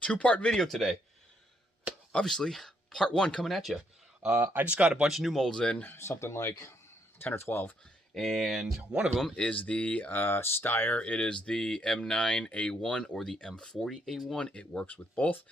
Two-part video today. Obviously, part one coming at you. I just got a bunch of new molds in, something like 10 or 12. And one of them is the Steyr. It is the M9A1 or the M40A1. It works with both.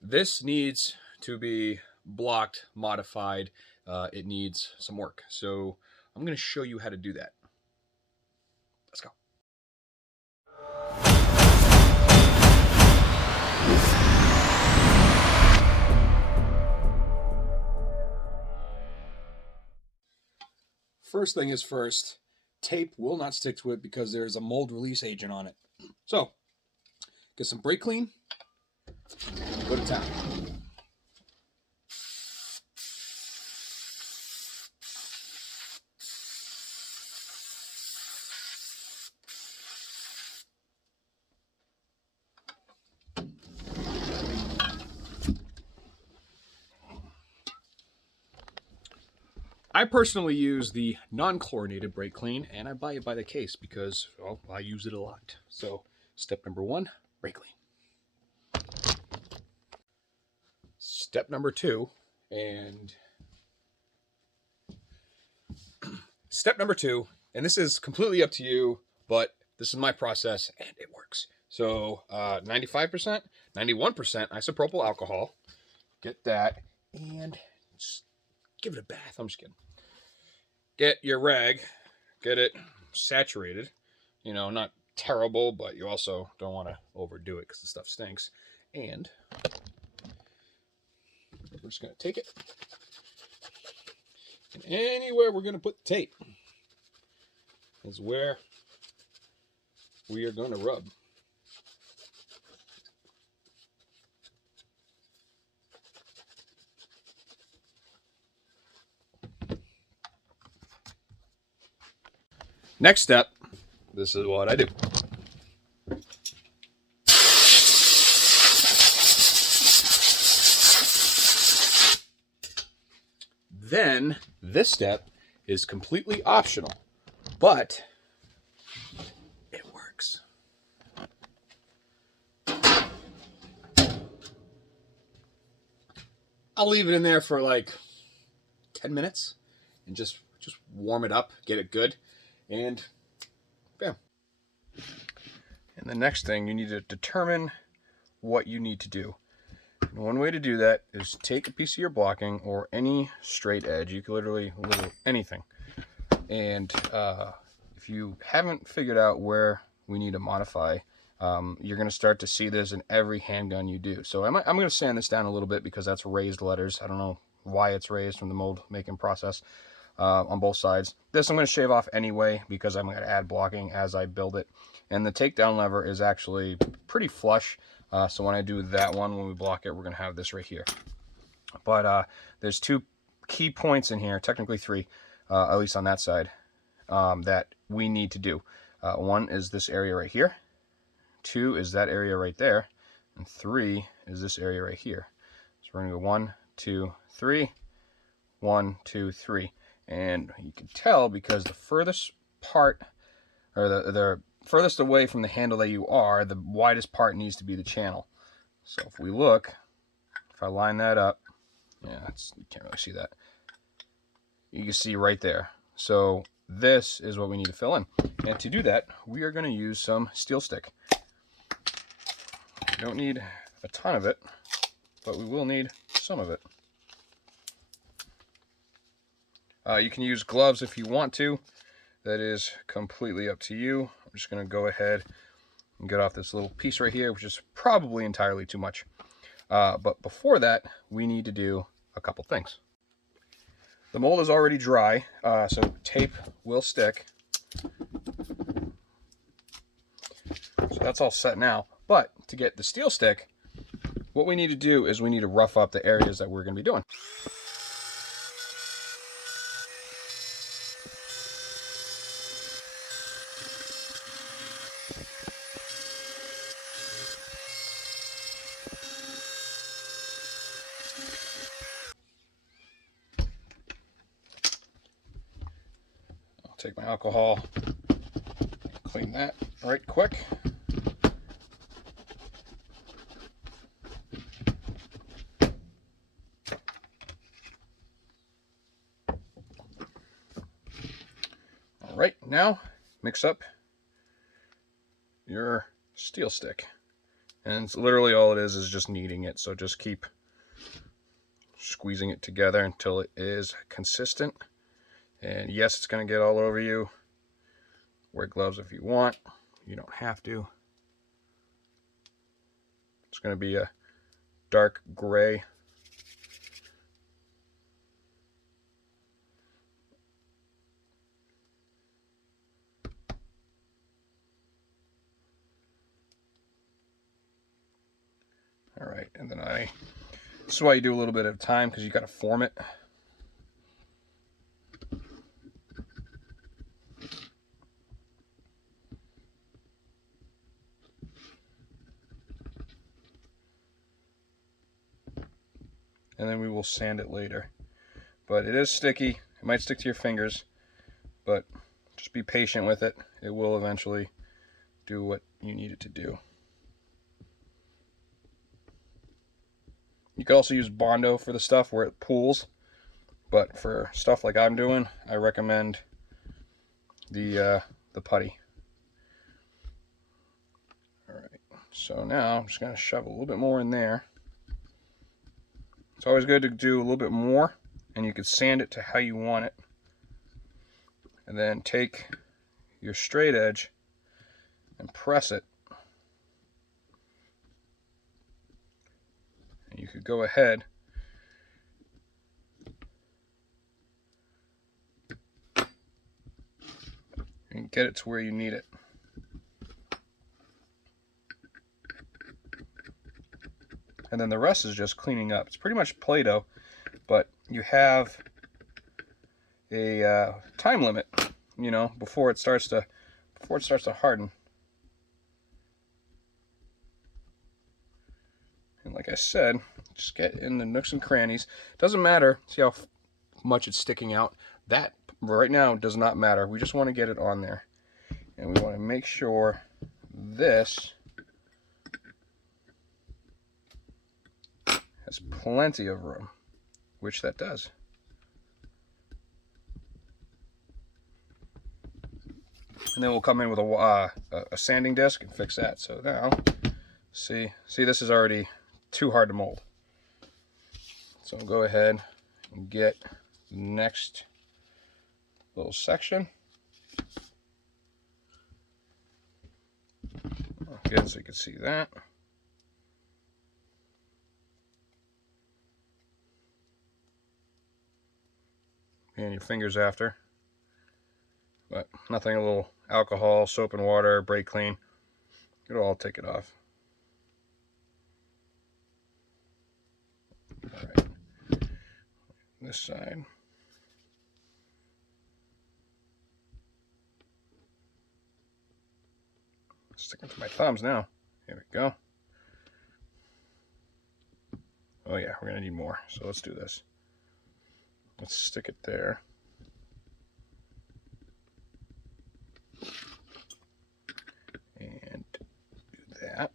This needs to be blocked, modified. It needs some work. So I'm going to show you how to do that. Let's go. First thing is first, tape will not stick to it because there is a mold release agent on it. So, get some brake clean, go to town. I personally use the non-chlorinated brake clean, and I buy it by the case because, well, I use it a lot. So, step number one, brake clean. Step number two, and this is completely up to you, but this is my process, and it works. So, 95%, 91% isopropyl alcohol. Get that, and just give it a bath. I'm just kidding. Get your rag, get it saturated, you know, not terrible, but you also don't want to overdo it because the stuff stinks. And we're just going to take it, and anywhere we're going to put the tape is where we are going to rub. Next step, this is what I do. Then, this step is completely optional, but it works. I'll leave it in there for like 10 minutes and just warm it up, get it good. And bam. And the next thing, you need to determine what you need to do. And one way to do that is take a piece of your blocking or any straight edge. You can literally anything. And if you haven't figured out where we need to modify, you're going to start to see this in every handgun you do. So I'm going to sand this down a little bit because that's raised letters. I don't know why it's raised from the mold making process. On both sides. This I'm going to shave off anyway because I'm going to add blocking as I build it. And the takedown lever is actually pretty flush. So when I do that one, when we block it, we're going to have this right here. But there's two key points in here, technically three, at least on that side, that we need to do. One is this area right here. Two is that area right there. And three is this area right here. So we're going to go 1, 2, 3. 1, 2, 3. And you can tell because the furthest part, or the furthest away from the handle that you are, the widest part needs to be the channel. So if we look, if I line that up, yeah, you can't really see that. You can see right there. So this is what we need to fill in. And to do that, we are going to use some Steel Stik. We don't need a ton of it, but we will need some of it. You can use gloves if you want to. That is completely up to you. I'm just going to go ahead and get off this little piece right here, which is probably entirely too much. But before that, we need to do a couple things. The mold is already dry, so tape will stick. So that's all set now. But to get the Steel Stik, what we need to do is we need to rough up the areas that we're going to be doing. Take my alcohol, clean that right quick. Now mix up your Steel Stik, and it's literally all it is just kneading it. So just keep squeezing it together until it is consistent. And yes, it's going to get all over you. Wear gloves if you want. You don't have to. It's going to be a dark gray. All right, and then this is why you do a little bit of time, because you got to form it. And then we will sand it later. But it is sticky. It might stick to your fingers, but just be patient with it. It will eventually do what you need it to do. You could also use Bondo for the stuff where it pools, but for stuff like I'm doing, I recommend the putty. All right, so now I'm just going to shove a little bit more in there. It's always good to do a little bit more, and you can sand it to how you want it. And then take your straight edge and press it. And you could go ahead and get it to where you need it. And then the rest is just cleaning up. It's pretty much Play-Doh, but you have a time limit, you know, before it starts to harden. And like I said, just get in the nooks and crannies. Doesn't matter. See how much it's sticking out? That right now does not matter. We just want to get it on there, and we want to make sure this has plenty of room, which that does. And then we'll come in with a sanding disc and fix that. So now, see, this is already too hard to mold. So I'll go ahead and get the next little section. Again, so you can see that. And your fingers after. But nothing, a little alcohol, soap and water, brake clean. It'll all take it off. All right. This side. Sticking to my thumbs now. Here we go. Oh yeah, we're gonna need more. So let's do this. Let's stick it there. And do that.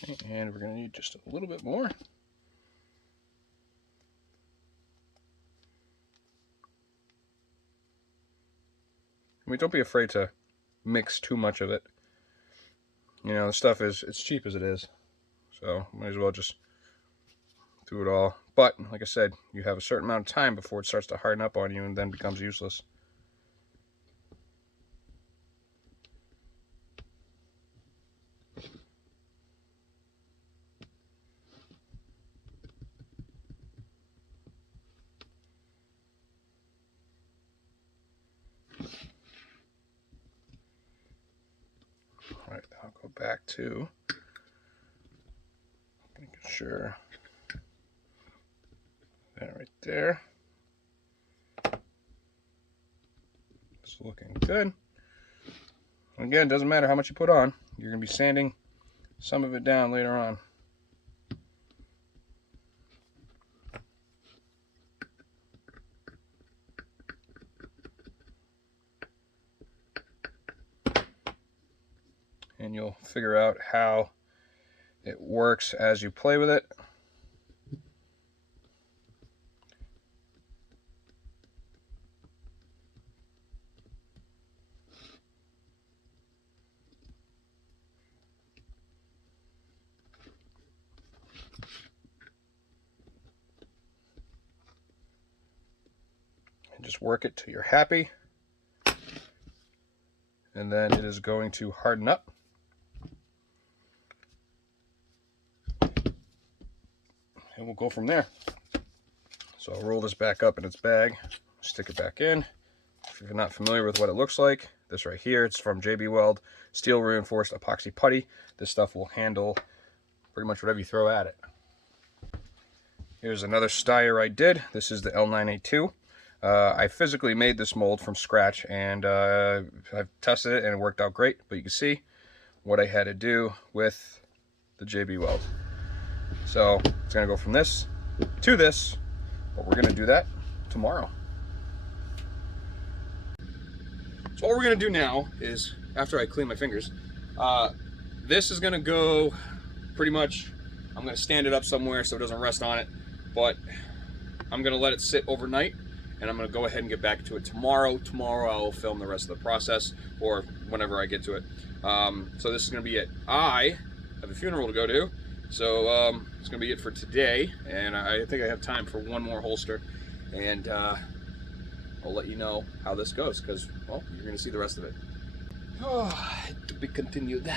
Okay, and we're going to need just a little bit more. I mean, don't be afraid to mix too much of it. You know, the stuff is, it's cheap as it is. So, might as well just do it all. But, like I said, you have a certain amount of time before it starts to harden up on you and then becomes useless. Alright, I'll go back to making sure that right there. It's looking good. Again, it doesn't matter how much you put on. You're going to be sanding some of it down later on. and you'll figure out how it works as you play with it. And just work it till you're happy. And then it is going to harden up. And we'll go from there. So I'll roll this back up in its bag, stick it back in. If you're not familiar with what it looks like, this right here, it's from JB Weld steel reinforced epoxy putty. This stuff will handle pretty much whatever you throw at it. Here's another styer I did. This is the L982. I physically made this mold from scratch, and I've tested it and it worked out great, but you can see what I had to do with the JB Weld. So it's going to go from this to this, but we're going to do that tomorrow. So what we're going to do now is, after I clean my fingers, this is going to go pretty much, I'm going to stand it up somewhere so it doesn't rest on it, but I'm going to let it sit overnight, and I'm going to go ahead and get back to it tomorrow. Tomorrow I'll film the rest of the process, or whenever I get to it. So this is going to be it. I have a funeral to go to, so it's going to be it for today, and I think I have time for one more holster, and I'll let you know how this goes, because, well, you're going to see the rest of it. Oh, to be continued.